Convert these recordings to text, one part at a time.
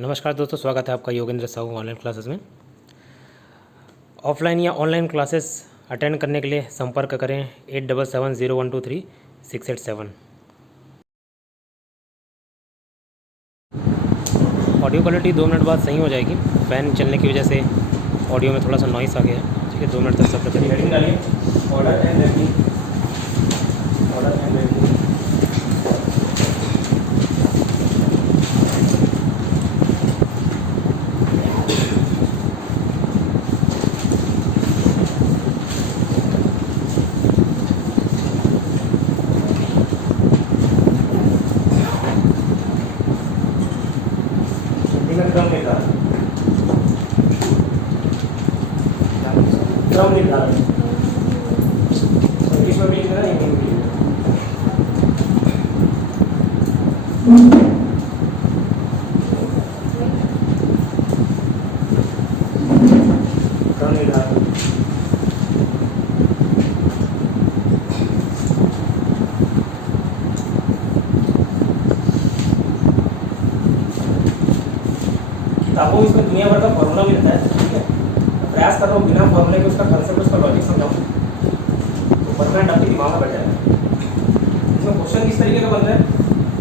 नमस्कार दोस्तों, स्वागत है आपका योगेंद्र साहू ऑनलाइन क्लासेस में। ऑफलाइन या ऑनलाइन क्लासेस अटेंड करने के लिए संपर्क करें 8770123687। ऑडियो क्वालिटी 2 मिनट बाद सही हो जाएगी। फ़ैन चलने की वजह से ऑडियो में थोड़ा सा नॉइस आ गया है। ठीक है, 2 मिनट तक सब करिए। हेडिंग डालिए, order and rating, order and rating. क्रम निर्धारण, क्रम निर्धारण इंग्लिश में भी लिखना है, हिंदी में भी लिखना है। क्रम निर्धारण किताबों में इसमें दुनिया भर का फॉर्मूला मिलता है। ठीक है, प्रयास कर रहा हूँ बिना फॉर्मूले के उसका कंसेप्ट, उसका लॉजिक समझाऊँ तो परमानेंट आपके दिमाग में बैठ जाएगा। इसमें क्वेश्चन किस तरीके का बन रहा है,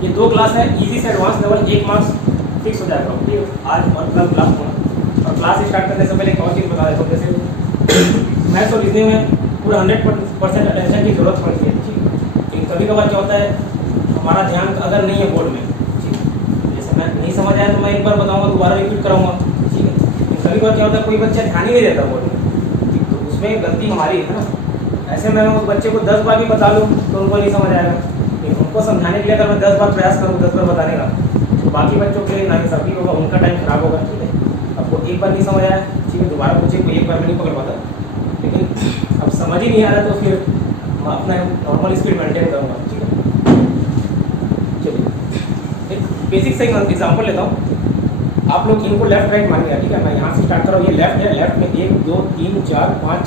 ये 2 क्लास है, इजी से एडवांस लेवल 1 मार्क्स फिक्स हो जाएगा। ठीक है, आज और कल क्लास होना, और क्लास स्टार्ट करने से पहले एक और चीज़ बता देता हूँ। जैसे मैथ्स और रीजनिंग में पूरा 100% अटेंशन की जरूरत पड़ती है। ठीक है, लेकिन कभी कभार क्या होता है, हमारा ध्यान अगर नहीं है बोर्ड में, नहीं समझ आया तो मैं एक बार बताऊंगा, दोबारा रिपीट कराऊंगा। ठीक है, कभी बार क्या होता है, कोई बच्चा ध्यान ही नहीं देता बोर्ड में, ठीक, तो उसमें गलती हमारी है ना। ऐसे मैं उस बच्चे को 10 बार भी बता लूँ तो उनको नहीं समझ आएगा, लेकिन उनको समझाने के लिए अगर मैं 10 बार प्रयास करूँ, 10 बार बताने का, तो बाकी बच्चों के लिए नाइंसाफी होगा, उनका टाइम खराब होगा। ठीक है, आपको एक बार नहीं समझ आया, ठीक है, दोबारा पूछे, कोई एक बार में नहीं पकड़ पाता, लेकिन अब समझ ही नहीं आ रहा तो फिर मैं अपना नॉर्मल स्पीड मेंटेन करूँगा। ठीक है, चलिए बेसिक से एग्जाम्पल लेता हूँ। आप लोग इनको लेफ्ट राइट मान लिया। ठीक है, मैं यहाँ से स्टार्ट कर रहा हूँ, ये लेफ्ट है, लेफ्ट में 1 2 3 4 5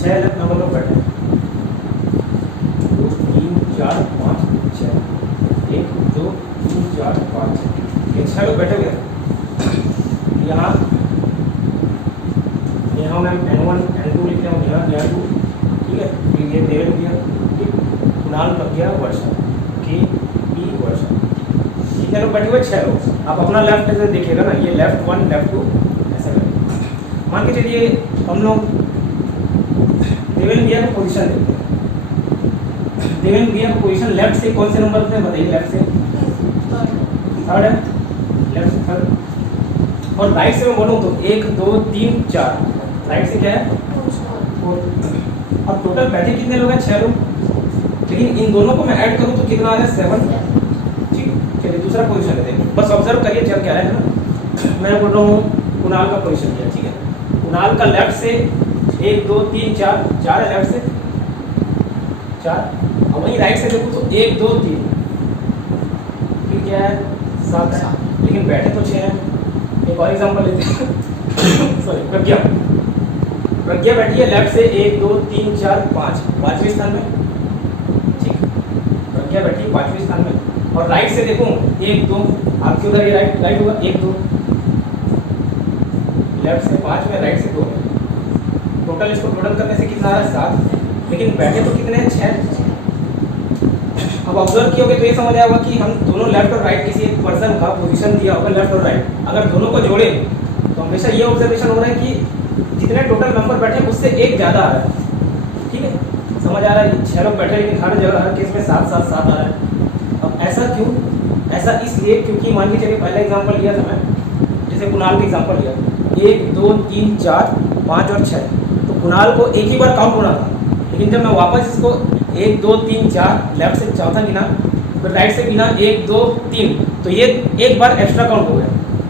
6 लेफ्ट नंबर लोग बैठे, 2 3 4 5 6, 1 2 3 4 5 ये 6 लोग बैठे हुए। यहाँ मैं N1 N2 लिखते हूँ, यहाँ N2। ठीक है, फिर ये देवेंद्र हो गया, ठीक, कुणाल प्रज्ञा वर्षा, के पी वर्षा। ठीक है, लोग बैठे हुए 6 लोग। आप अपना लेफ्ट से देखिएगा ना, ये लेफ्ट 1 लेफ्ट 2 ऐसे बैठे। मान के चलिए हम लोग देवेंद्र भैया को पोजीशन देते हैं। देवेंद्र भैया को पोजीशन लेफ्ट से कौन से नंबर पे बताइए? लेफ्ट से थर्ड है, लेफ्ट से थर्ड। और राइट से मैं बोलूँ तो 1 2 3 4, राइट से क्या है 4। अब टोटल बैठे कितने लोग हैं? 6 लोग, लेकिन इन दोनों को मैं ऐड करूँ तो कितना आ रहा है? 7। चलिए दूसरा पोजीशन लेते हैं, बस ऑब्जर्व करिए चल क्या रहा है ना। मैं बोल रहा हूँ कुणाल का पोजीशन किया। ठीक है, कुणाल का लेफ्ट से 1 2 3 4 4 है, लेफ्ट से 4। और वहीं राइट से देखो तो 1 2 3, फिर क्या है 7 है, लेकिन बैठे तो 6 हैं। एक और एग्जांपल लेते हैं सॉरी, प्रज्ञा बैठी है लेफ्ट से 1 2 3 4 5, 5वें स्थान में। ठीक, प्रज्ञा बैठी है 5वें स्थान में। और राइट से देखूं 1 2, आपके उधर ये राइट होगा 1 2, लेफ्ट से 5 में, राइट से 2 में। टोटल इसको टोटल करने से कितना आ रहा है? 7, लेकिन बैठे तो कितने हैं? 6। अब ऑब्जर्व कियोगे तो ये समझ आएगा कि हम दोनों लेफ्ट और राइट किसी एक पर्सन का पोजीशन दिया होगा लेफ्ट और राइट, अगर दोनों को जोड़े तो हमेशा ये ऑब्जर्वेशन हो रहा है कि जितने टोटल नंबर बैठे उससे एक ज़्यादा आ रहा है। ठीक है, समझ आ रहा है? 6 लोग बैठे, लेकिन हर जगह हर केस में 7 7 7 आ रहा है। अब ऐसा क्यों? ऐसा इसलिए क्योंकि मान के चलिए पहला एग्जांपल लिया था मैं, जैसे कुणाल का एग्जांपल लिया, 1 2 3 4 5 और 6, तो कुणाल को एक ही बार काउंट होना था, लेकिन जब मैं वापस इसको 1 2 3 4 लेफ्ट से चौथा गिना, फिर राइट से गिना 1 2 3, तो ये एक बार एक्स्ट्रा काउंट हो गया।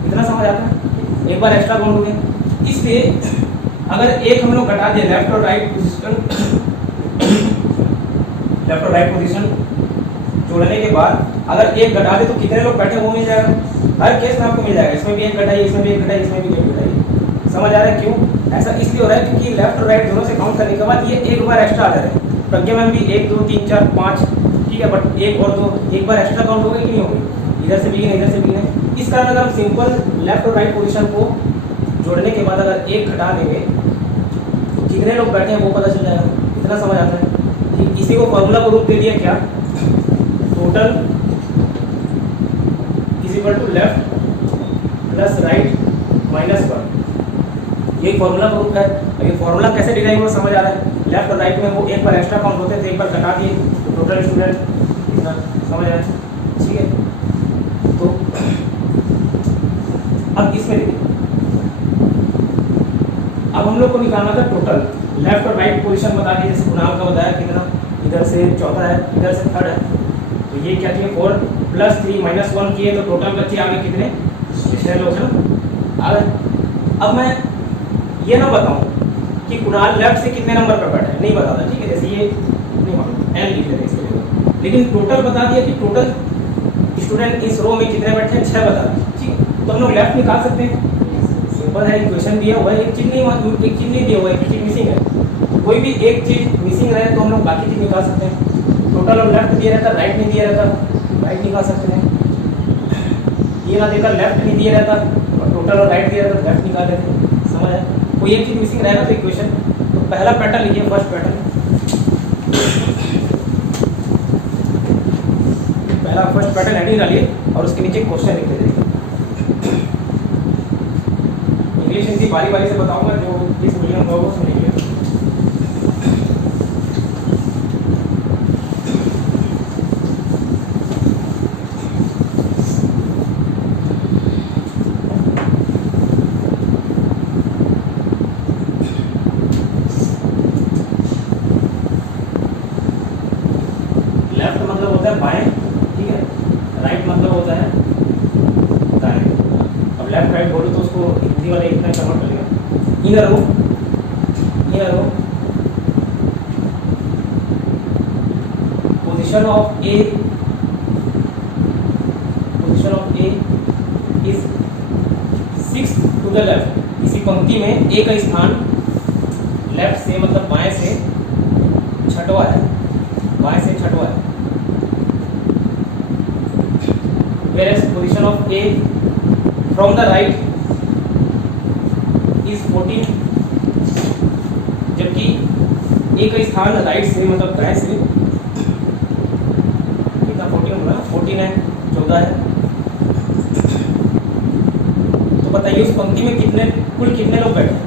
इतना समझ आता है? एक बार एक्स्ट्रा काउंट हो गया। इसलिए अगर एक हम लोग घटा दें लेफ्ट और राइट पोजिशन, लेफ्ट और राइट पोजिशन जोड़ने के बाद अगर एक घटा दे तो कितने लोग बैठे वो मिल जाएगा। हर केस में आपको मिल जाएगा, इसमें भी एक घटाइए, इसमें भी एक घटाइए, इसमें भी एक घटाइए। समझ आ रहा है क्यों? ऐसा इसलिए हो रहा है क्योंकि लेफ्ट और राइट दोनों से काउंट करने के बाद ये एक बार एक्स्ट्रा आ जा रहा है। प्रज्ञा में भी 1 2 3 4 5, ठीक है, बट 1 और 2 एक बार एक्स्ट्रा काउंट हो गई कि नहीं हो गई? इधर से भी गिने, इधर से भी गिने, इस कारण अगर हम सिंपल लेफ्ट और राइट पोजीशन को जोड़ने के बाद अगर एक घटा देंगे तो कितने लोग बैठे हैं वो पता चल जाएगा। इतना समझ आता है। ठीक, इसी को फॉर्मूला को रूप दे दिया क्या, total is equal to left plus right minus 1। ये फॉर्मूला का रूप है। अब ये फॉर्मूला कैसे डिराइव हुआ समझ आ रहा है। लेफ्ट और राइट में वो एक बार एक्स्ट्रा काउंट होते थे, एक बार घटा दिए तो टोटल स्टूडेंट इतना समझ आ रहा है। ठीक है, तो अब इसमें देखिए, अब हम लोग को निकालना था टोटल लेफ्ट और राइट पोजीशन बता दिए। जैसे कुणाल का बताया कितना, इधर से चौथा है, इधर से थर्ड है, तो ये क्या किए 4 + 3 - 1 किए तो टोटल बच्चे आ गए कितने, 6 लोग हैं ना आ गए। अब मैं ये ना बताऊं कि कुणाल लेफ्ट से कितने नंबर पर बैठा है, नहीं बताता। ठीक है, जैसे ये नहीं मालूम एन लिख लेते इसके लिए, लेकिन टोटल बता दिया कि टोटल स्टूडेंट इस रो में कितने बैठे हैं, 6 बता दिया। ठीक है, तो हम लोग लेफ्ट निकाल सकते हैं, सिंपल है। इक्वेशन दिया हुआ है, एक चीज नहीं दिया हुआ है, एक चीज मिसिंग है। कोई भी एक चीज मिसिंग रहे तो हम लोग बाकी चीज निकाल सकते हैं। टोटल और लेफ्ट दिया रहता, राइट नहीं दिया रहता, राइट निकाल सकते हैं। ये ना देकर लेफ्ट नहीं दिया रहता और टोटल और राइट दिया रहता, लेफ्ट निकाल लेते हैं। समझ आया। कोई एक चीज मिसिंग रहेगा तो इक्वेशन, तो पहला पैटर्न लिखिए, फर्स्ट पैटर्न, पहला फर्स्ट पैटर्न हेडिंग डालिए और उसके नीचे क्वेश्चन लिख दीजिए। इंग्लिश हिंदी बारी बारी से बताऊंगा, जो इस वीडियो में होगा वो सुनेंगे। लेफ्ट मतलब होता है बाएं, ठीक है, राइट मतलब होता है दाएं। अब लेफ्ट राइट बोलो तो उसको हिंदी वाले इतना कन्वर्ट कर लेगा। इधर row, position of A is 6 to the left. इसी पंक्ति में ए का स्थान लेफ्ट से मतलब बाएं से छठवां है, बाएं से छठवां है। Whereas position of A from the right is 14, जबकि A का स्थान राइट से मतलब दाएं से कितना 14 होगा, 14 है, 14 है। तो बताइए उस पंक्ति में कुल कितने लोग बैठे हैं।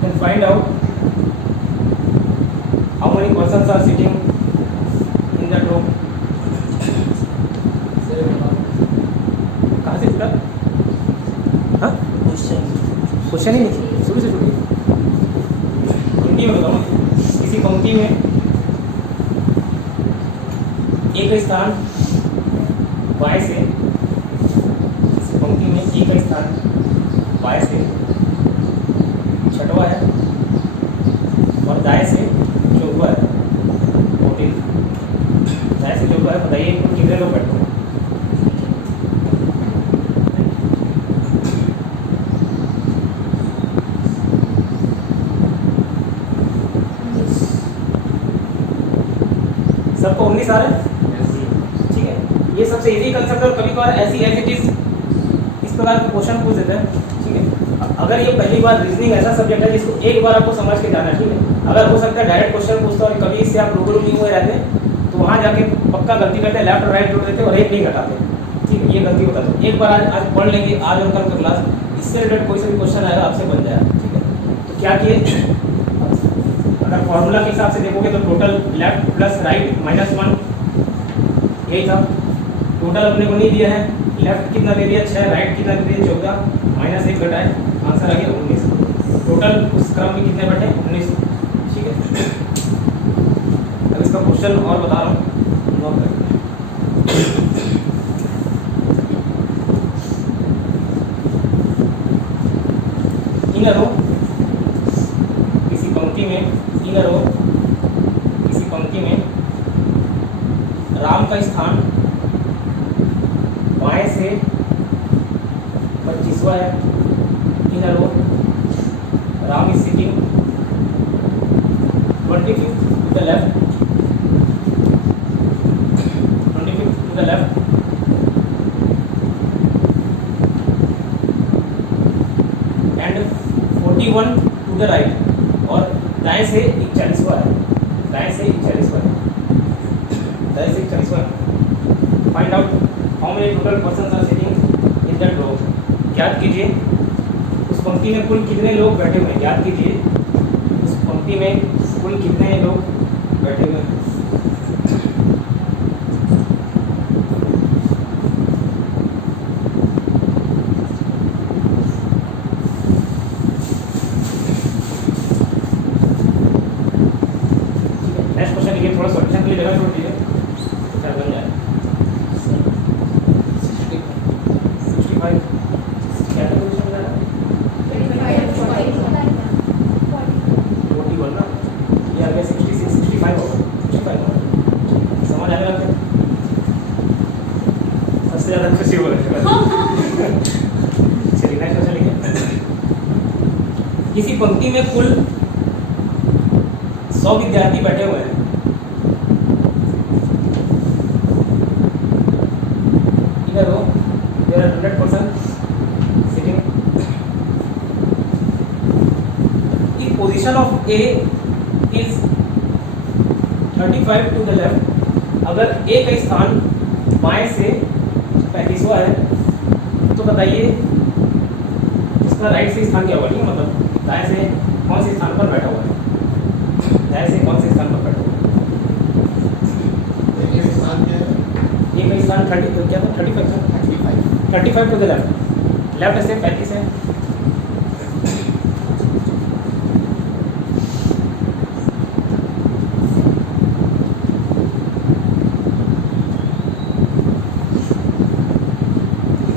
Then find out how many persons are sitting in that room. कहाँ से जुड़ा? हाँ, क्वेश्चन ही नहीं, शुरू से जुड़ी। पंक्ति में बताओ, किसी पंक्ति में एक स्थान बाएं से, इस पंक्ति में एक स्थान बाएं से छठवां है और दाएं से चौथा है, 14। दाएं से चौथा है, बताइए कितने लोग बैठे हैं। सबको 19 आ रहा है, ठीक है। ये सबसे इजी कंसेप्ट और कभी कभार ऐसी एज इट इज इस प्रकार के क्वेश्चन पूछ देते हैं, ठीक है। अगर ये पहली बार रीजनिंग ऐसा सब्जेक्ट है जिसको एक बार आपको समझ के जाना है, ठीक है। अगर हो सकता है डायरेक्ट क्वेश्चन पूछता और कभी इससे आप रूबरू नहीं हुए रहते तो वहाँ जाके पक्का गलती करते हैं, लेफ्ट और राइट जोड़ देते और एक नहीं घटाते, ठीक है। ये गलती होता है। एक बार आज पढ़ लेंगे, आज और कल का क्लास, इससे रिलेटेड कोई सा भी क्वेश्चन आएगा आपसे बन जाएगा, ठीक है। तो क्या किए, अगर फॉर्मूला के हिसाब से देखोगे तो total left plus right minus 1 यही था। टोटल अपने को नहीं दिया है, लेफ्ट कितना दे दिया 6, राइट कितना दे दिया 14, माइनस 1 घटाए, आंसर आ गया 19। टोटल उस क्रम में कितने बैठे 19, ठीक है। अब इसका क्वेश्चन और बता रहा हूँ, नोट करें। इनर हो किसी पंक्ति में, इनर हो किसी पंक्ति में राम का स्थान बाएं से 25वां है। इनर हो Ram is sitting 25th to the left, 25th to the left to the right और दाएं से 41वां है, दाएं से 41वां है, दाएं से 41वां है। Find out how many total persons are sitting in that row. ज्ञात कीजिए उस पंक्ति में कुल कितने लोग बैठे हुए हैं, ज्ञात कीजिए उस पंक्ति में कुल कितने लोग बैठे हुए हैं। नेक्स्ट क्वेश्चन लिखिए, थोड़ा सॉल्यूशन के लिए जगह छोड़ दीजिए, फिर बन जाए। 65 क्या था क्वेश्चन मेरा? 40 बोलना, ये आ गया 66, 65 होगा, 65 होगा। समझ आने लगा? सबसे ज़्यादा खुशी हो रही है। चलिए नेक्स्ट क्वेश्चन लिखिए। किसी पंक्ति में कुल 100 विद्यार्थी बैठे हुए हैं। इधर हो, there are 100% sitting. The position of A is 35 to the left. अगर A का स्थान बाएं से 35वां है तो बताइए उसका राइट से स्थान क्या होगा, ठीक है, मतलब दाएं से कौन से स्थान पर बैठा हुआ है, दाएं से कौन से स्थान पर बैठा हुआ है। एक का स्थान 30 क्या था, 35 टू द लेफ्ट, लेफ्ट से 35 है।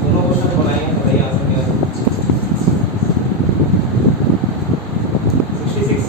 दोनों क्वेश्चन बनाएंगे, बताइए आंसर क्या है। 66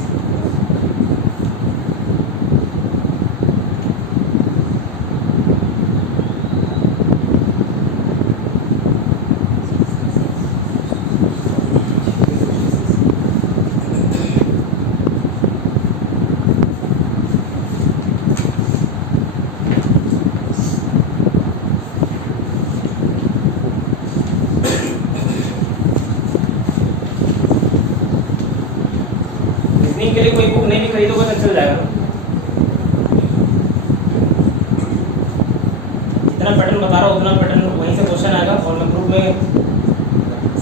रीजनिंग के लिए कोई बुक नहीं भी खरीदोगे तो चल जाएगा। जितना पैटर्न बता रहा हूँ उतना पैटर्न वहीं से क्वेश्चन आएगा और मैं ग्रुप में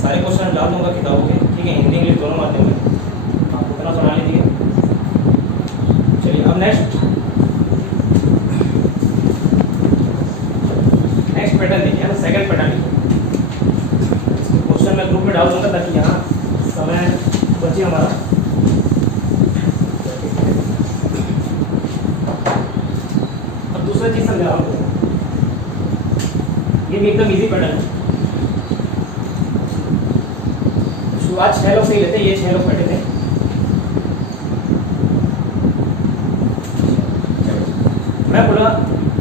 सारे क्वेश्चन डाल दूंगा किताबों के, ठीक है, हिंदी इंग्लिश दोनों माध्यम में, आप उतना बना लीजिए। चलिए अब नेक्स्ट पैटर्न देखिए, सेकंड पैटर्न लिखिए। क्वेश्चन मैं ग्रुप में डाल दूंगा ताकि यहाँ समय बचे हमारा। अब दूसरा चीज समझा रहा हूँ, ये भी एकदम इजी पैटर्न है। शुरुआत 6 लोग से ही लेते हैं, ये 6 लोग बैठे थे। मैं बोला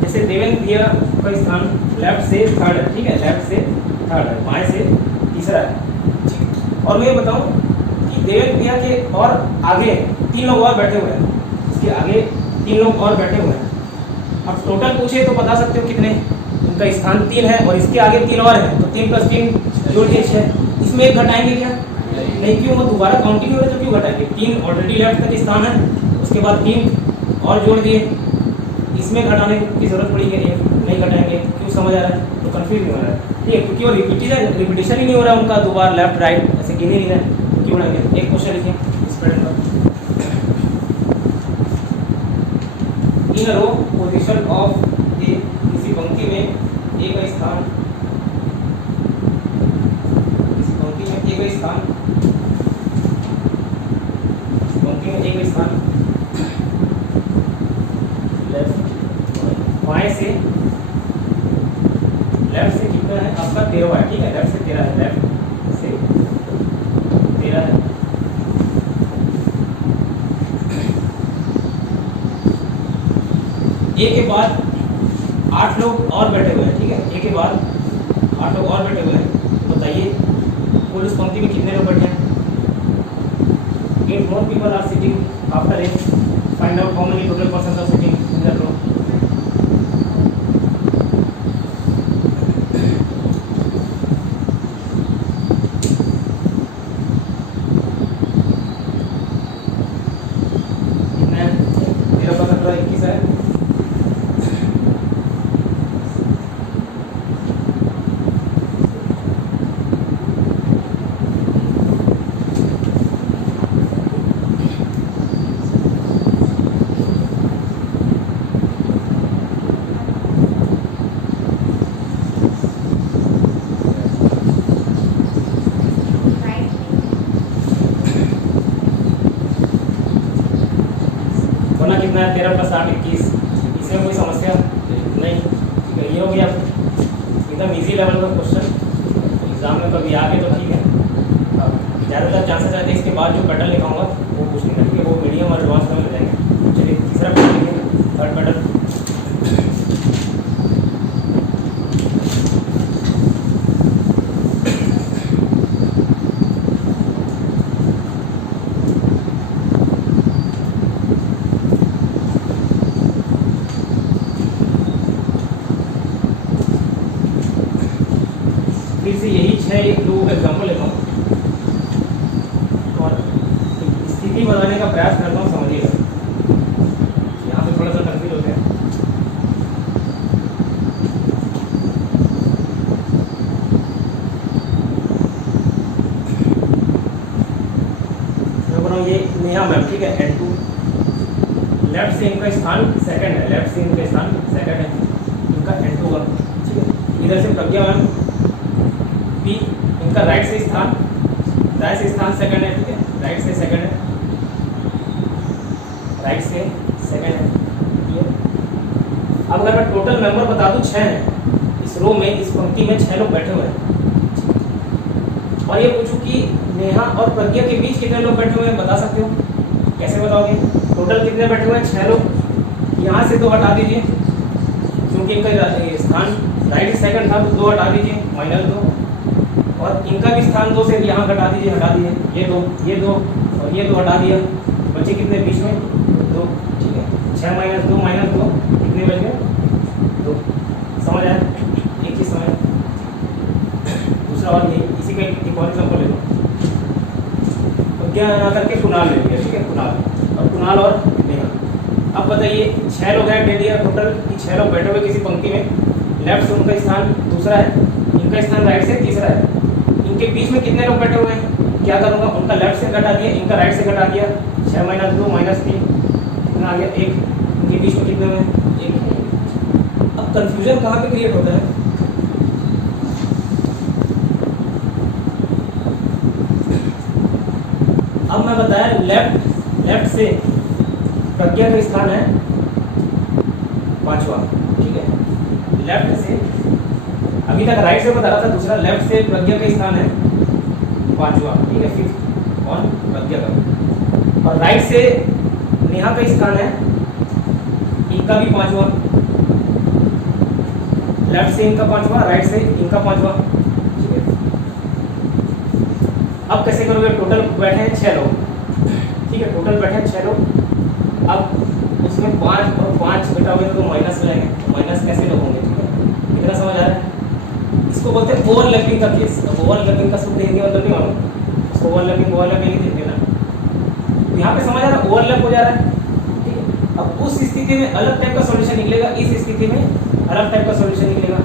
जैसे देवेंद्र प्रिया का स्थान लेफ्ट से थर्ड है, ठीक है, लेफ्ट से थर्ड है, बाएं से तीसरा है। और मैं ये बताऊं कि देवेंद्र प्रिया के और आगे 3 लोग और बैठे हुए हैं, इसके आगे 3 लोग और बैठे हुए हैं। अब टोटल पूछे तो बता सकते हो कितने, उनका स्थान 3 है और इसके आगे 3 और है, तो 3 + 3 जोड़ दिए 6। इसमें एक घटाएंगे क्या? नहीं, क्यों? वो दोबारा काउंटिंग हो रहा है तो क्यों घटाएंगे? 3 ऑलरेडी लेफ्ट का स्थान है, उसके बाद 3 और जोड़ दिए, इसमें घटाने की जरूरत पड़ेगी नहीं घटाएंगे। क्यों? समझ आ रहा है? तो कंफ्यूज नहीं हो रहा है, ठीक है, क्योंकि वो रिपीटिशन ही नहीं हो रहा है उनका, दोबारा लेफ्ट राइट ऐसे गिन ही नहीं रहा है, तो क्यों बनाएंगे। एक क्वेश्चन लिखिए इस पैटर्न का। इन रो पोजीशन ऑफ ए, किसी पंक्ति में ए का स्थान, किसी पंक्ति में ए का स्थान, पंक्ति में ए का स्थान बाएं से, लेफ्ट से कितना है आपका 13वां है, ठीक है, लेफ्ट से 13 है, लेफ्ट से 13 है। ए के बाद 8 लोग और बैठे हुए हैं, ठीक है, ए के बाद 8 लोग और बैठे हुए हैं। बताइए कुल उस पंक्ति में कितने लोग बैठे हैं। 8 more people are sitting after it. Find out how many total persons are sitting in that row. कितना है 13 + 8 21। इसमें कोई समस्या नहीं, ठीक है। ये हो गया एकदम इजी लेवल का क्वेश्चन, एग्जाम में कभी आ गए तो ठीक है। ज़्यादातर चांसेस रहते हैं इसके बाद जो पैटर्न लिखाऊंगा वो पूछने का, ठीक है। वो मीडियम और एडवांस में मिल जाएंगे। चलिए तीसरा पैटर्न लिखेंगे, थर्ड पैटर्न। फिर से यही 6 लोगों का एग्जाम्पल लेता हूँ और स्थिति बताने का प्रयास करता हूँ, समझिएगा। यहाँ पे थोड़ा सा कंफ्यूज होते हैं। मैं बोल रहा हूँ ये नेहा मैम, ठीक है। N2 लेफ्ट से इनका स्थान सेकंड है, लेफ्ट से इनका स्थान सेकंड है, इनका N2 होगा, ठीक है। इधर से प्रज्ञा मैम P, इनका राइट से स्थान सेकंड है, ठीक है। राइट से सेकंड है, राइट से सेकंड है, ठीक है। अब अगर मैं टोटल मेंबर बता दूं 6 हैं इस रो में, इस पंक्ति में 6 लोग बैठे हुए हैं, और ये पूछूं कि नेहा और प्रज्ञा के बीच कितने लोग बैठे हुए हैं, बता सकते हो? कैसे बताओगे? टोटल कितने बैठे हुए हैं? 6 लोग। यहाँ से 2 हटा दीजिए, क्योंकि इनका स्थान राइट सेकंड था, तो 2 हटा दीजिए, -2। और इनका भी स्थान 2 से यहाँ हटा दीजिए, ये 2 और ये 2 हटा दिया, बचे कितने बीच में? 2, ठीक है। 6 - 2 -2 कितने बच गए? 2। समझ आया? एक चीज़ समझ। दूसरा और ये इसी का एक और एग्जाम्पल ले लो। तो क्या ना करके कुणाल ले लिया, ठीक है। कुणाल और नेहा। अब बताइए 6 लोग हैं, दे दिया टोटल कि 6 लोग बैठे हुए किसी पंक्ति में। लेफ्ट से उनका स्थान दूसरा है, इनका स्थान राइट से तीसरा है। इनके बीच में कितने लोग बैठे हुए हैं? क्या करूँगा, उनका लेफ्ट से घटा दिया, इनका राइट से घटा दिया। 6 - 2 -3 कितना आ गया? 1। इनके बीच में कितने हुए? 1। अब कंफ्यूजन कहाँ पे क्रिएट होता है? अब मैं बताया लेफ्ट से प्रज्ञा का स्थान है 5वां, ठीक है। लेफ्ट से अभी तक राइट से बता रहा था, दूसरा लेफ्ट से प्रज्ञा का स्थान है 5वां, ठीक है। 5th और प्रज्ञा का, और राइट से नेहा का स्थान है, इनका भी 5वां। लेफ्ट से इनका 5वां, राइट से इनका 5वां, ठीक है। अब कैसे करोगे? टोटल बैठे हैं 6 लोग, ठीक है। टोटल बैठे हैं 6 लोग। अब उसमें 5 और 5 घटाओगे तो माइनस में जाएंगे, तो माइनस कैसे लोग होंगे, ठीक है। कितना समझ आ रहा है? इसको बोलते हैं ओवरलैपिंग का केस। ओवरलैपिंग का शुद्ध हिंदी मतलब नहीं मालूम, उसको ओवरलैपिंग ही देख लेना। यहाँ पे समझ आ रहा है, ओवरलैप हो जा रहा है, ठीक है। अब उस स्थिति में अलग टाइप का सॉल्यूशन निकलेगा, इस स्थिति में अलग टाइप का सॉल्यूशन निकलेगा।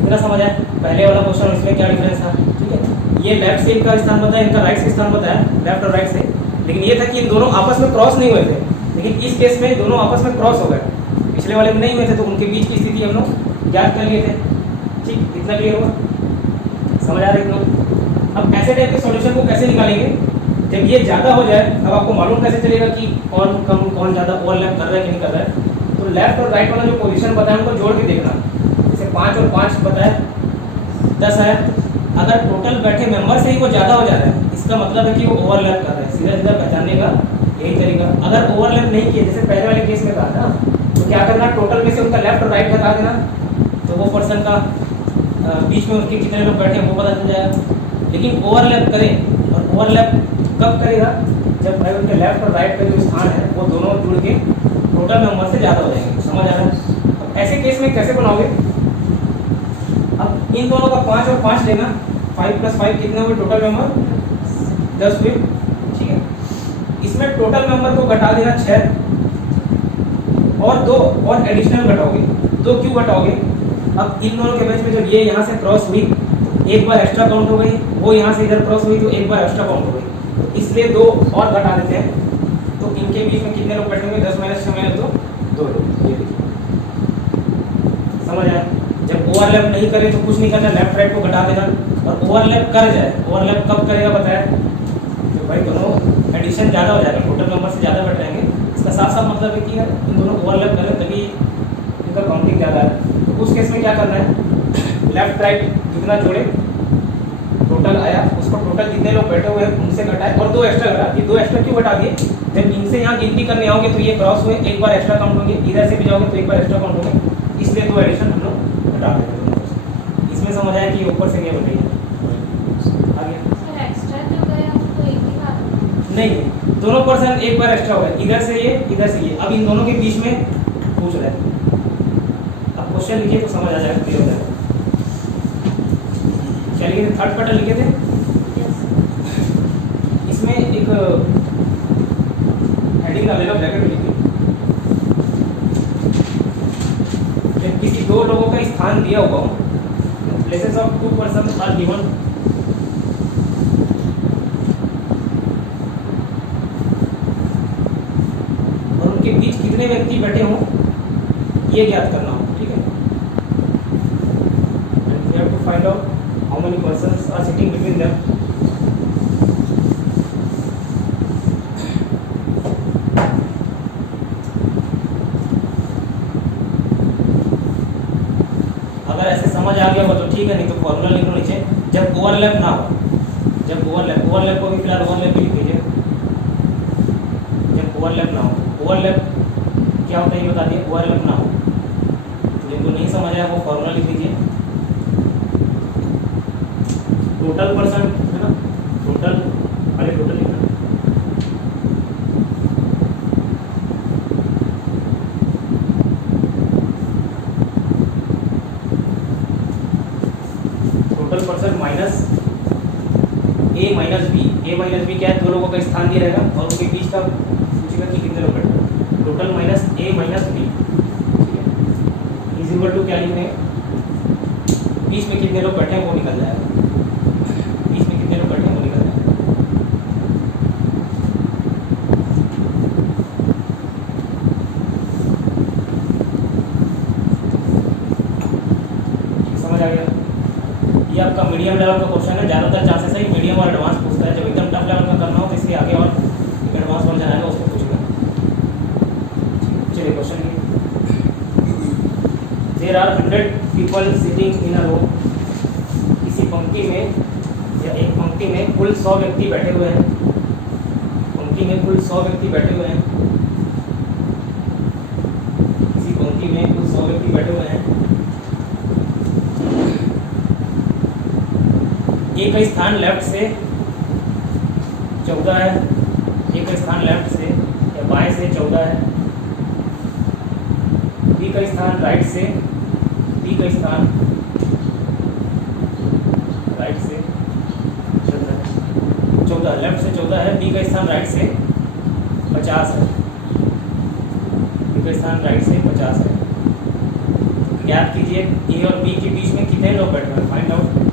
इतना समझ आया? पहले वाला क्वेश्चन इसमें क्या डिफरेंस था, ठीक है। ये लेफ्ट से इनका स्थान बताया, इनका राइट से स्थान बताया, लेफ्ट और राइट से, लेकिन ये था कि इन दोनों आपस में क्रॉस नहीं हुए थे, लेकिन इस केस में दोनों आपस में क्रॉस हो गए। पिछले वाले में नहीं हुए थे, तो उनके बीच की स्थिति हम लोग ज्ञात कर लिए थे, ठीक। इतना क्लियर हुआ? समझ आ रहा है लोग? अब ऐसे टाइप के सॉल्यूशन को कैसे निकालेंगे? जब ये ज़्यादा हो जाए, अब आपको मालूम कैसे चलेगा कि कौन कम कौन ज़्यादा ओवरलैप कर रहा है कि नहीं कर रहा है? तो लेफ्ट और राइट वाला जो पोजीशन बताया उनको जोड़ के देखना। जैसे 5 और 5 बताया, 10 आया। अगर टोटल बैठे मेंबर से ही वो ज़्यादा हो जा रहा है, इसका मतलब है कि वो ओवरलैप कर रहा है। सीधा सीधा पहचानने का यही तरीका। अगर ओवरलैप नहीं किए, जैसे पहले वाले केस में कहा था, तो क्या करना, टोटल में से उनका लेफ्ट और राइट हटा देना, तो वो पर्सन का बीच में उनके कितने लोग बैठे हैं वो पता चल जाएगा। लेकिन ओवरलैप करें, और ओवरलैप कब करेगा? जब भाई उनके लेफ्ट और राइट का जो स्थान है वो दोनों जुड़ के टोटल मेंबर से ज़्यादा हो जाएंगे। समझ आ रहा है? अब ऐसे केस में कैसे बनाओगे? अब इन दोनों का 5 और 5 लेना, 5 + 5 कितने हुए टोटल मेंबर? 10 हुए, ठीक है। इसमें टोटल मेंबर को घटा देना 6, और 2 और एडिशनल घटाओगे। 2 क्यों घटाओगे? अब इन दोनों के बीच में जब ये यहाँ से क्रॉस हुई, एक बार एक्स्ट्रा काउंट हो गई, वो यहाँ से इधर क्रॉस हुई तो एक बार एक्स्ट्रा काउंट हो गई, तो इसलिए 2 और घटा देते हैं। तो इनके बीच में कितने लोग बैठेंगे? 10 - 6 - 2, 2 लोग। समझ आया? जब ओवरलैप नहीं करे तो कुछ नहीं करना, लेफ्ट राइट को घटा देना। और ओवरलैप कर जाए, ओवरलैप कब करेगा बताया? तो भाई दोनों एडिशन ज़्यादा हो जाएगा, टोटल नंबर से ज़्यादा बैठ जाएंगे, इसका साफ साफ मतलब है कि यार इन दोनों ओवरलैप करें तभी इनका काउंटिंग ज़्यादा है। तो उस केस में क्या करना है, लेफ्ट राइट जितना जोड़े टोटल आया उसको टोटल जितने लोग बैठे हुए हैं उनसे घटाए और 2 एक्स्ट्रा घटा। ये 2 एक्स्ट्रा क्यों घटा दिए, जब इनसे यहाँ गिनती करने आओगे तो ये क्रॉस हुए, एक बार एक्स्ट्रा काउंट होंगे, इधर से भी जाओगे तो एक बार एक्स्ट्रा काउंट होंगे, इसलिए 2 एडिशन हम लोग घटा देते हैं। इसमें समझ आया कि ऊपर से क्या बताइए आगे। सर एक्स्ट्रा जो गया वो एक ही बात नहीं, दोनों पर्सन एक बार एक्स्ट्रा हो गया, इधर से ये इधर से ये, अब इन दोनों के बीच में पूछ रहा है। अब क्वेश्चन लिखिए तो समझ आ जाएगा, क्लियर हो जाएगा। क्या लिखे थे, थर्ड पैटर्न लिखे थे। इसमें एक हेडिंग डालेगा ब्रैकेट में लिखिए, जब किसी 2 लोगों का स्थान दिया होगा, places of 2 person are given, और उनके बीच कितने व्यक्ति बैठे हों ये ज्ञात करना हो, ठीक है। And we have to find out how many persons are sitting between them. अगर ऐसे समझ आ गया हो तो ठीक है, नहीं तो फॉर्मूला लिख लो नीचे, जब ओवरलैप ना हो, जब ओवरलैप को भी फिलहाल ओवरलैप भी लिख लीजिए, जब ओवरलैप ना हो। ओवरलैप क्या होता है ये बता दिए, ओवरलैप ना हो। तो जिनको नहीं समझ आया वो फॉर्मूला लिख लीजिए, टोटल पर्सन है ना, टोटल पहले टोटल लिखना, टोटल पर्सन माइनस ए माइनस बी। ए माइनस बी क्या है, 2 लोगों का स्थान दिया रहेगा और उनके बीच का पूछेगा कि कितने लोग बैठे हैं। टोटल माइनस ए माइनस बी, ठीक है, इज इक्वल टू क्या लिखने, बीच में कितने लोग बैठे हैं वो निकल जाएगा, बीच में कितने लोग बैठे हैं वो निकल जाएगा। समझ आ गया। ये आपका मीडियम लेवल का क्वेश्चन है, ज़्यादातर चांसेस है मीडियम और एडवांस पूछता है। जब एकदम टफ लेवल का करना हो तो इसके आगे और एडवांस वर्जन आएगा उसको पूछेगा। चलिए क्वेश्चन की, there are 100 people sitting in a row. किसी पंक्ति में या एक पंक्ति में कुल 100 व्यक्ति बैठे हुए हैं, पंक्ति में कुल 100 व्यक्ति बैठे हुए हैं, किसी पंक्ति में कुल 100 व्यक्ति बैठे हुए हैं। ए का स्थान लेफ्ट से 14 है, ए का स्थान लेफ्ट से या बाएं से 14 है, बी का स्थान राइट से, बी का स्थान राइट से 14, लेफ्ट से 14 है, बी का स्थान राइट से 50 है, बी का स्थान राइट से 50 है। ज्ञात कीजिए ए और बी के बीच में कितने लोग बैठे हैं, फाइंड आउट।